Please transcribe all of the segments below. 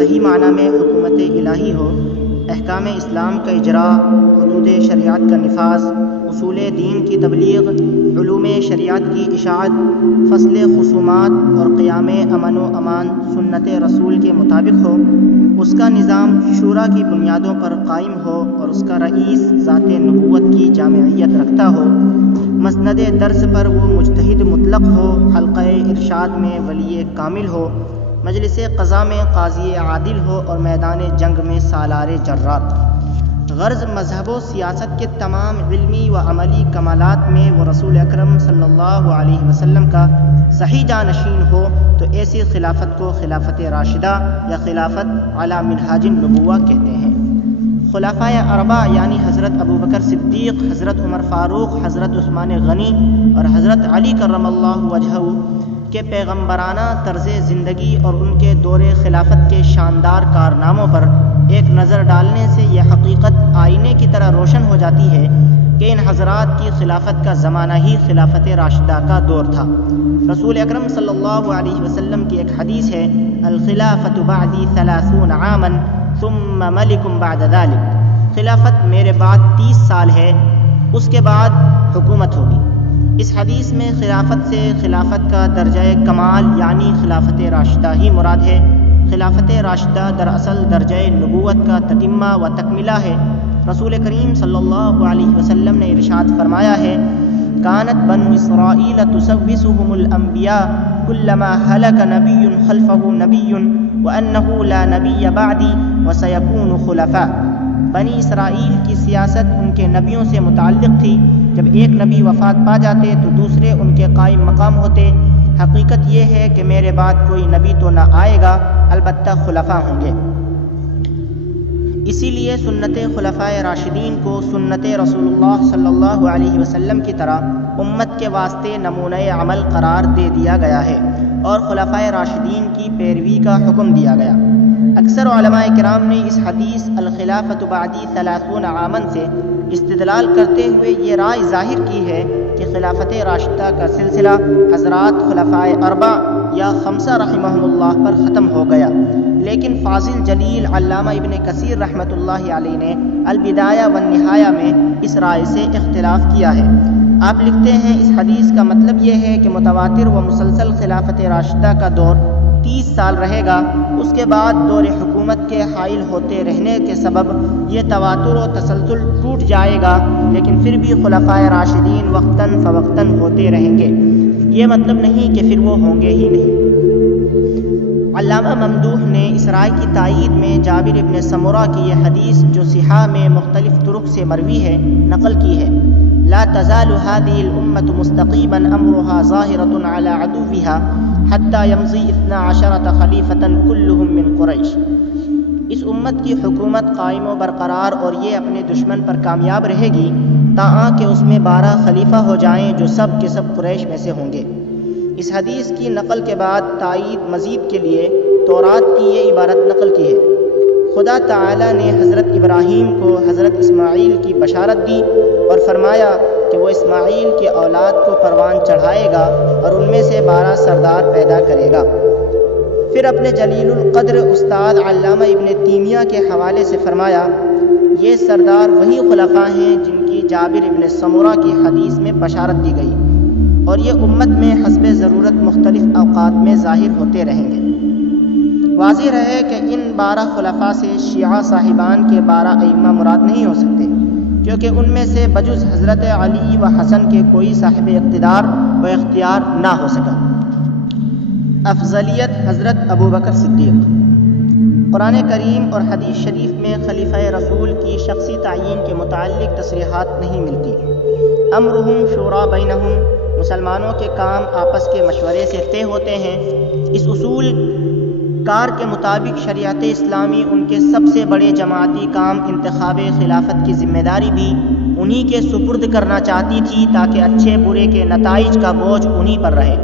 صحیح معنی میں حکومت الہی ہو، احکام اسلام کا اجراء، حدود شریعت کا نفاذ، اصول دین کی تبلیغ، علوم شریعت کی اشاعت، فصل خصومات اور قیام امن و امان سنت رسول کے مطابق ہو، اس کا نظام شورا کی بنیادوں پر قائم ہو اور اس کا رئیس ذات نبوت کی جامعیت رکھتا ہو، مسند درس پر وہ مجتہد مطلق ہو، حلقہ ارشاد میں ولی کامل ہو، مجلس قضا میں قاضی عادل ہو اور میدان جنگ میں سالار جرات۔ غرض مذہب و سیاست کے تمام علمی و عملی کمالات میں وہ رسول اکرم صلی اللہ علیہ وسلم کا صحیح جانشین ہو، تو ایسی خلافت کو خلافت راشدہ یا خلافت علی منہاج النبوہ کہتے ہیں۔ خلفائے اربعہ یعنی حضرت ابوبکر صدیق، حضرت عمر فاروق، حضرت عثمان غنی اور حضرت علی کرم اللہ وجہہ کے پیغمبرانہ طرز زندگی اور ان کے دور خلافت کے شاندار کارناموں پر ایک نظر ڈالنے سے یہ حقیقت آئینے کی طرح روشن ہو جاتی ہے کہ ان حضرات کی خلافت کا زمانہ ہی خلافت راشدہ کا دور تھا۔ رسول اکرم صلی اللہ علیہ وسلم کی ایک حدیث ہے، الخلافت بعدی 30 عاما ثم ملک بعد ذلك، خلافت میرے بعد 30 سال ہے، اس کے بعد حکومت ہوگی۔ اس حدیث میں خلافت سے خلافت کا درجہ کمال یعنی خلافت راشدہ ہی مراد ہے۔ خلافت راشدہ دراصل درجہ نبوت کا تتمہ و تکملہ ہے۔ رسول کریم صلی اللہ علیہ وسلم نے ارشاد فرمایا ہے، کانت بنو اسرائیل تسوسهم الانبیاء کلما ہلک نبی خلفہ نبی وانہ لا نبی بعدی وسیکون خلفاء۔ بنی اسرائیل کی سیاست ان کے نبیوں سے متعلق تھی، جب ایک نبی وفات پا جاتے تو دوسرے ان کے قائم مقام ہوتے۔ حقیقت یہ ہے کہ میرے بعد کوئی نبی تو نہ آئے گا، البتہ خلفاء ہوں گے۔ اسی لیے سنت خلفائے راشدین کو سنت رسول اللہ صلی اللہ علیہ وسلم کی طرح امت کے واسطے نمونہ عمل قرار دے دیا گیا ہے اور خلفائے راشدین کی پیروی کا حکم دیا گیا۔ اکثر علماء کرام نے اس حدیث الخلافت بعدی 30 عاما سے استدلال کرتے ہوئے یہ رائے ظاہر کی ہے کہ خلافت راشدہ کا سلسلہ حضرات خلفائے اربعہ یا خمسہ رحمہم اللہ پر ختم ہو گیا، لیکن فاضل جلیل علامہ ابن کثیر رحمۃ اللہ علیہ نے البدایہ والنہایہ میں اس رائے سے اختلاف کیا ہے۔ آپ لکھتے ہیں، اس حدیث کا مطلب یہ ہے کہ متواتر و مسلسل خلافت راشدہ کا دور 30 سال رہے گا، اس کے بعد دور حکومت کے حائل ہوتے رہنے کے سبب یہ تواتر و تسلسل ٹوٹ جائے گا، لیکن پھر بھی خلفائے راشدین وقتاً فوقتاً ہوتے رہیں گے۔ یہ مطلب نہیں کہ پھر وہ ہوں گے ہی نہیں۔ علامہ ممدوح نے اس رائے کی تائید میں جابر ابن سمرہ کی یہ حدیث جو صحاح میں مختلف طرق سے مروی ہے نقل کی ہے، لا تزال هذه الأمة مستقيما أمرها ظاهرة على عدوها حتى يمضي 12 خلیفة كلهم من قریش۔ اس امت کی حکومت قائم و برقرار اور یہ اپنے دشمن پر کامیاب رہے گی تاں کہ اس میں 12 خلیفہ ہو جائیں جو سب کے سب قریش میں سے ہوں گے۔ اس حدیث کی نقل کے بعد تائید مزید کے لیے تورات کی یہ عبارت نقل کی ہے، خدا تعالی نے حضرت ابراہیم کو حضرت اسماعیل کی بشارت دی اور فرمایا کہ وہ اسماعیل کی اولاد کو پروان چڑھائے گا اور ان میں سے 12 سردار پیدا کرے گا۔ پھر اپنے جلیل القدر استاد علامہ ابن تیمیہ کے حوالے سے فرمایا، یہ سردار وہی خلفاء ہیں جن کی جابر ابن سمرہ کی حدیث میں بشارت دی گئی، اور یہ امت میں حسب ضرورت مختلف اوقات میں ظاہر ہوتے رہیں گے۔ واضح رہے کہ ان 12 خلفاء سے شیعہ صاحبان کے 12 ائمہ مراد نہیں ہو سکتے، کیونکہ ان میں سے بجز حضرت علی و حسن کے کوئی صاحب اقتدار و اختیار نہ ہو سکا۔ افضلیت حضرت ابوبکر صدیق۔ قرآن کریم اور حدیث شریف میں خلیفہ رسول کی شخصی تعیین کے متعلق تصریحات نہیں ملتی۔ امرہم شورا بینہم، مسلمانوں کے کام آپس کے مشورے سے طے ہوتے ہیں۔ اس اصول کار کے مطابق شریعت اسلامی ان کے سب سے بڑے جماعتی کام انتخاب خلافت کی ذمہ داری بھی انہی کے سپرد کرنا چاہتی تھی تاکہ اچھے برے کے نتائج کا بوجھ انہی پر رہے۔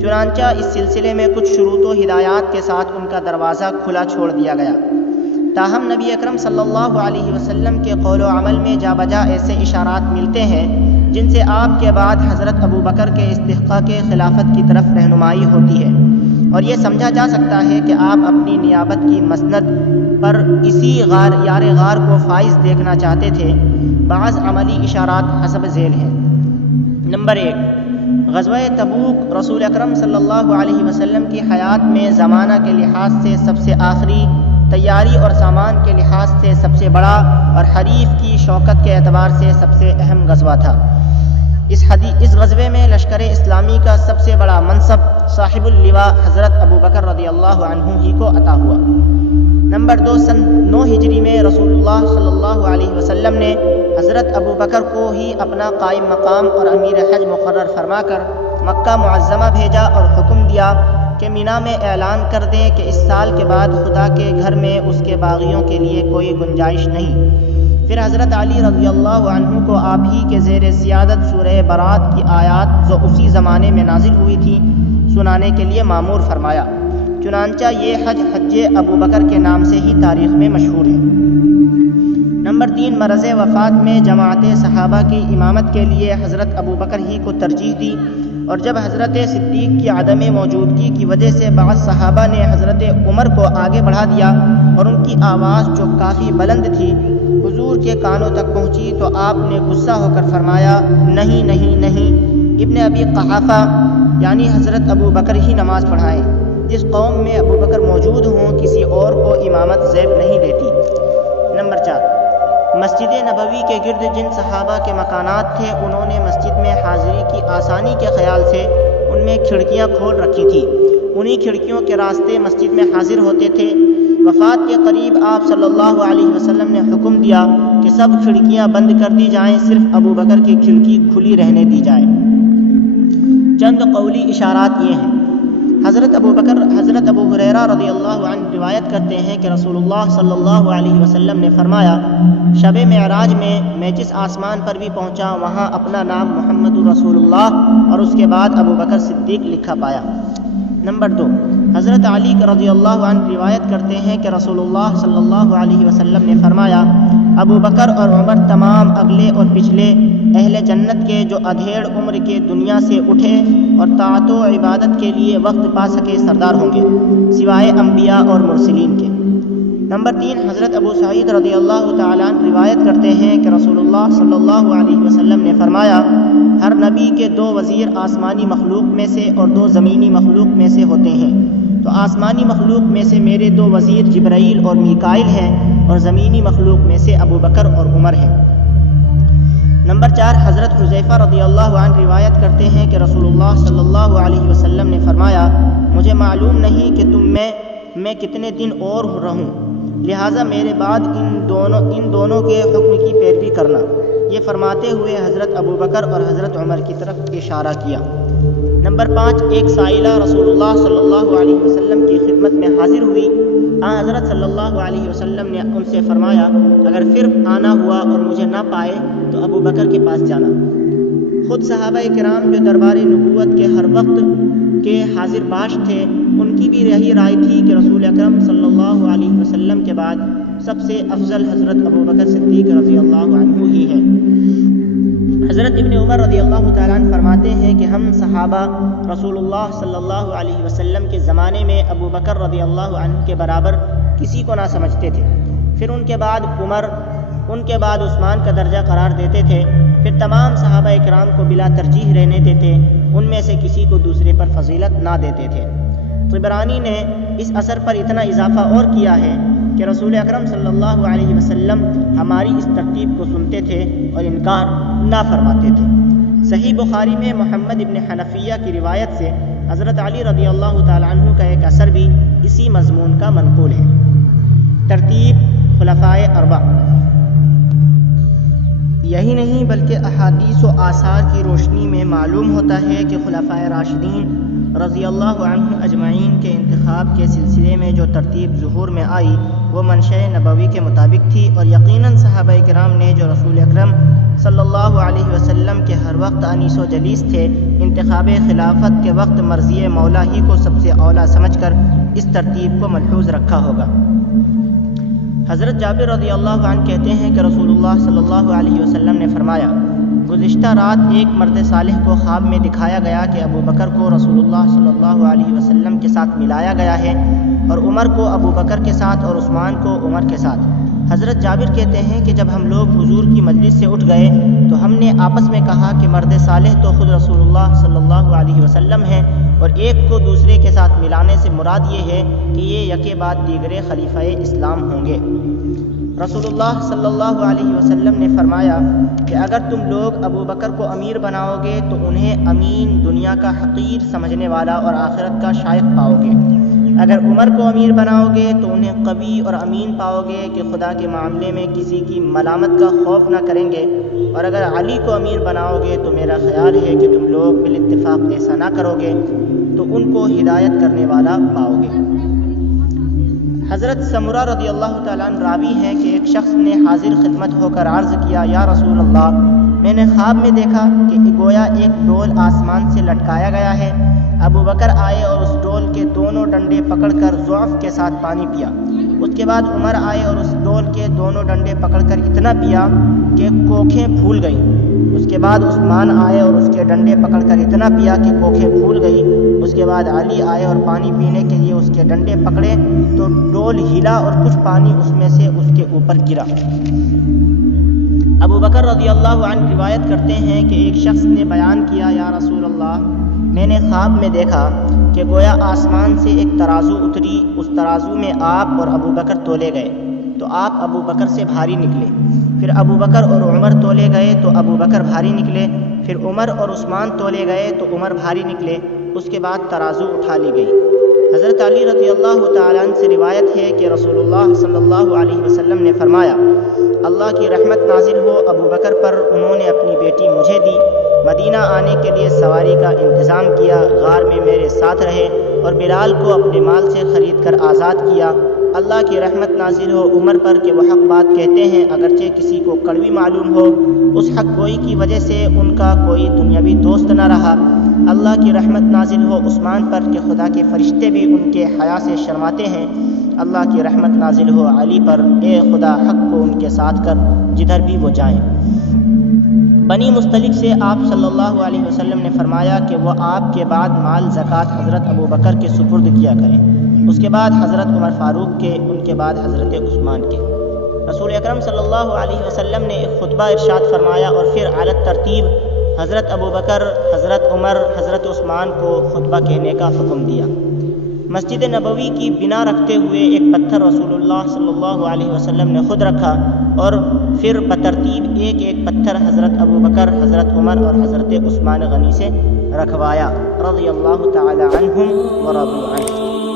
چنانچہ اس سلسلے میں کچھ شروط و ہدایات کے ساتھ ان کا دروازہ کھلا چھوڑ دیا گیا۔ تاہم نبی اکرم صلی اللہ علیہ وسلم کے قول و عمل میں جا بجا ایسے اشارات ملتے ہیں جن سے آپ کے بعد حضرت ابوبکر کے استحقاق خلافت کی طرف رہنمائی ہوتی ہے۔ اور یہ سمجھا جا سکتا ہے کہ آپ اپنی نیابت کی مسند پر اسی یار غار کو فائز دیکھنا چاہتے تھے۔ بعض عملی اشارات حسب ذیل ہیں۔ نمبر 1، غزوہ تبوک رسول اکرم صلی اللہ علیہ وسلم کی حیات میں زمانہ کے لحاظ سے سب سے آخری، تیاری اور سامان کے لحاظ سے سب سے بڑا اور حریف کی شوکت کے اعتبار سے سب سے اہم غزوہ تھا۔ اس غزوے میں لشکر اسلامی کا سب سے بڑا منصب صاحب اللواء حضرت ابوبکر رضی اللہ عنہ ہی کو عطا ہوا۔ نمبر 2، سن 9 ہجری میں رسول اللہ صلی اللہ علیہ وسلم نے حضرت ابوبکر کو ہی اپنا قائم مقام اور امیر حج مقرر فرما کر مکہ معظمہ بھیجا اور حکم دیا کہ مینا میں اعلان کر دیں کہ اس سال کے بعد خدا کے گھر میں اس کے باغیوں کے لیے کوئی گنجائش نہیں۔ پھر حضرت علی رضی اللہ عنہ کو آپ ہی کے زیر سیادت سورہ برات کی آیات جو اسی زمانے میں نازل ہوئی تھی سنانے کے لیے مامور فرمایا۔ چنانچہ یہ حج حج ابوبکر کے نام سے ہی تاریخ میں مشہور ہے۔ نمبر 3، مرض وفات میں جماعت صحابہ کی امامت کے لیے حضرت ابوبکر ہی کو ترجیح دی، اور جب حضرت صدیق کی عدم موجودگی کی وجہ سے بعض صحابہ نے حضرت عمر کو آگے بڑھا دیا اور ان کی آواز جو کافی بلند تھی حضور کے کانوں تک پہنچی تو آپ نے غصہ ہو کر فرمایا، نہیں نہیں نہیں، ابن ابی قحافہ یعنی حضرت ابوبکر ہی نماز پڑھائیں۔ جس قوم میں ابوبکر موجود ہوں کسی اور کو امامت زیب نہیں دیتی۔ نمبر 4، مسجد نبوی کے گرد جن صحابہ کے مکانات تھے انہوں نے مسجد میں حاضری کی آسانی کے خیال سے ان میں کھڑکیاں کھول رکھی تھی، انہی کھڑکیوں کے راستے مسجد میں حاضر ہوتے تھے۔ وفات کے قریب آپ صلی اللہ علیہ وسلم نے حکم دیا کہ سب کھڑکیاں بند کر دی جائیں، صرف ابوبکر کی کھڑکی کھلی رہنے دی جائے۔ چند قولی اشارات یہ ہیں۔ حضرت ابو ہریرہ رضی اللہ عنہ روایت کرتے ہیں کہ رسول اللہ صلی اللہ علیہ وسلم نے فرمایا، شب معراج میں جس آسمان پر بھی پہنچا وہاں اپنا نام محمد رسول اللہ اور اس کے بعد ابوبکر صدیق لکھا پایا۔ نمبر 2، حضرت علی رضی اللہ عنہ روایت کرتے ہیں کہ رسول اللہ صلی اللہ علیہ وسلم نے فرمایا، ابوبکر اور عمر تمام اگلے اور پچھلے اہل جنت کے جو ادھیڑ عمر کے دنیا سے اٹھے اور طاعت و عبادت کے لیے وقت پا سکے سردار ہوں گے، سوائے انبیاء اور مرسلین کے۔ نمبر 3، حضرت ابو سعید رضی اللہ تعالیٰ عنہ روایت کرتے ہیں کہ رسول اللہ صلی اللہ علیہ وسلم نے فرمایا، ہر نبی کے 2 وزیر آسمانی مخلوق میں سے اور 2 زمینی مخلوق میں سے ہوتے ہیں، تو آسمانی مخلوق میں سے میرے 2 وزیر جبرائیل اور میکائیل ہیں اور زمینی مخلوق میں سے ابوبکر اور عمر ہیں۔ نمبر 4، حضرت حذیفہ رضی اللہ عنہ روایت کرتے ہیں کہ رسول اللہ صلی اللہ علیہ وسلم نے فرمایا، مجھے معلوم نہیں کہ تم میں کتنے دن اور رہوں، لہٰذا میرے بعد ان دونوں کے حکم کی پیروی کرنا۔ یہ فرماتے ہوئے حضرت ابوبکر اور حضرت عمر کی طرف اشارہ کیا۔ نمبر 5، ایک سائلہ رسول اللہ صلی اللہ علیہ وسلم کی خدمت میں حاضر ہوئی۔ حضرت صلی اللہ علیہ وسلم نے ان سے فرمایا، اگر پھر آنا ہوا اور مجھے نہ پائے تو ابوبکر کے پاس جانا۔ خود صحابہ کرام جو دربار نبوت کے ہر وقت کے حاضر باش تھے ان کی بھی یہی رائے تھی کہ رسول اکرم صلی اللہ علیہ وسلم کے بعد سب سے افضل حضرت ابوبکر صدیق رضی اللہ عنہ ہی ہے۔ حضرت ابن عمر رضی اللہ تعالیٰ عنہ فرماتے ہیں کہ ہم صحابہ رسول اللہ صلی اللہ علیہ وسلم کے زمانے میں ابوبکر رضی اللہ عنہ کے برابر کسی کو نہ سمجھتے تھے، پھر ان کے بعد عمر، ان کے بعد عثمان کا درجہ قرار دیتے تھے، پھر تمام صحابہ کرام کو بلا ترجیح رہنے دیتے، ان میں سے کسی کو دوسرے پر فضیلت نہ دیتے تھے۔ طبرانی نے اس اثر پر اتنا اضافہ اور کیا ہے کہ رسول اکرم صلی اللہ علیہ وسلم ہماری اس ترتیب کو سنتے تھے اور انکار نہ فرماتے تھے۔ صحیح بخاری میں محمد ابن حنفیہ کی روایت سے حضرت علی رضی اللہ تعالیٰ عنہ کا ایک اثر بھی اسی مضمون کا منقول ہے۔ ترتیب خلفائے اربع۔ یہی نہیں بلکہ احادیث و آثار کی روشنی میں معلوم ہوتا ہے کہ خلفائے راشدین رضی اللہ عنہ اجمعین کے انتخاب کے سلسلے میں جو ترتیب ظہور میں آئی وہ منشأ نبوی کے مطابق تھی، اور یقیناً صحابہ کرام نے جو رسول اکرم صلی اللہ علیہ وسلم کے ہر وقت انیس و جلیس تھے، انتخاب خلافت کے وقت مرضی مولا ہی کو سب سے اولا سمجھ کر اس ترتیب کو ملحوظ رکھا ہوگا۔ حضرت جابر رضی اللہ عنہ کہتے ہیں کہ رسول اللہ صلی اللہ علیہ وسلم نے فرمایا، گزشتہ رات ایک مرد صالح کو خواب میں دکھایا گیا کہ ابو بکر کو رسول اللہ صلی اللہ علیہ وسلم کے ساتھ ملایا گیا ہے، اور عمر کو ابو بکر کے ساتھ اور عثمان کو عمر کے ساتھ۔ حضرت جابر کہتے ہیں کہ جب ہم لوگ حضور کی مجلس سے اٹھ گئے تو ہم نے آپس میں کہا کہ مرد صالح تو خود رسول اللہ صلی اللہ علیہ وسلم ہیں، اور ایک کو دوسرے کے ساتھ ملانے سے مراد یہ ہے کہ یہ یکے بعد دیگرے خلیفہ اسلام ہوں گے۔ رسول اللہ صلی اللہ علیہ وسلم نے فرمایا کہ اگر تم لوگ ابو بکر کو امیر بناؤ گے تو انہیں امین، دنیا کا حقیر سمجھنے والا اور آخرت کا شائق پاؤ گے۔ اگر عمر کو امیر بناؤ گے تو انہیں قوی اور امین پاؤ گے کہ خدا کے معاملے میں کسی کی ملامت کا خوف نہ کریں گے، اور اگر علی کو امیر بناؤ گے تو میرا خیال ہے کہ تم لوگ بالاتفاق ایسا نہ کرو گے تو ان کو ہدایت کرنے والا پاؤ گے۔ حضرت سمرہ رضی اللہ تعالیٰ عنہ راوی ہیں کہ ایک شخص نے حاضر خدمت ہو کر عرض کیا، یا رسول اللہ، میں نے خواب میں دیکھا کہ گویا ایک ڈول آسمان سے لٹکایا گیا ہے۔ ابو بکر آئے اور اس ڈول کے دونوں ڈنڈے پکڑ کر ضعف کے ساتھ پانی پیا۔ اس کے بعد عمر آئے اور اس ڈول کے دونوں ڈنڈے پکڑ کر اتنا پیا کہ کوکھیں پھول گئیں۔ اس کے بعد عثمان آئے اور اس کے ڈنڈے پکڑ کر اتنا پیا کہ کوکھیں پھول گئی۔ اس کے بعد علی آئے اور پانی پینے کے لیے اس کے ڈنڈے پکڑے تو ڈول ہلا اور کچھ پانی اس میں سے اس کے اوپر گرا۔ ابو بکر رضی اللہ عنہ روایت کرتے ہیں کہ ایک شخص نے بیان کیا، یا رسول اللہ، میں نے خواب میں دیکھا کہ گویا آسمان سے ایک ترازو اتری، اس ترازو میں آپ اور ابو بکر تولے گئے تو آپ ابو بکر سے بھاری نکلے، پھر ابو بکر اور عمر تولے گئے تو ابو بکر بھاری نکلے، پھر عمر اور عثمان تولے گئے تو عمر بھاری نکلے، اس کے بعد ترازو اٹھا لی گئی۔ حضرت علی رضی اللہ تعالیٰ عنہ سے روایت ہے کہ رسول اللہ صلی اللہ علیہ وسلم نے فرمایا، اللہ کی رحمت نازل ہو ابو بکر پر، انہوں نے اپنی بیٹی مجھے دی، مدینہ آنے کے لیے سواری کا انتظام کیا، غار میں میرے ساتھ رہے اور بلال کو اپنے مال سے خرید کر آزاد کیا۔ اللہ کی رحمت نازل ہو عمر پر کہ وہ حق بات کہتے ہیں اگرچہ کسی کو کڑوی معلوم ہو، اس حق گوئی کی وجہ سے ان کا کوئی دنیاوی دوست نہ رہا۔ اللہ کی رحمت نازل ہو عثمان پر کہ خدا کے فرشتے بھی ان کے حیا سے شرماتے ہیں۔ اللہ کی رحمت نازل ہو علی پر، اے خدا حق کو ان کے ساتھ کر جدھر بھی وہ جائیں۔ بنی مستلق سے آپ صلی اللہ علیہ وسلم نے فرمایا کہ وہ آپ کے بعد مال زکوٰۃ حضرت ابو بکر کے سپرد کیا کریں، اس کے بعد حضرت عمر فاروق کے، ان کے بعد حضرت عثمان کے۔ رسول اکرم صلی اللہ علیہ وسلم نے ایک خطبہ ارشاد فرمایا اور پھر اعلیٰ ترتیب حضرت ابو بکر، حضرت عمر، حضرت عثمان کو خطبہ کہنے کا حکم دیا۔ مسجد نبوی کی بنا رکھتے ہوئے ایک پتھر رسول اللہ صلی اللہ علیہ وسلم نے خود رکھا اور پھر بترتیب ایک ایک پتھر حضرت ابو بکر، حضرت عمر اور حضرت عثمان غنی سے رکھوایا، رضی اللہ تعالی عنہم ورضوا عنہ۔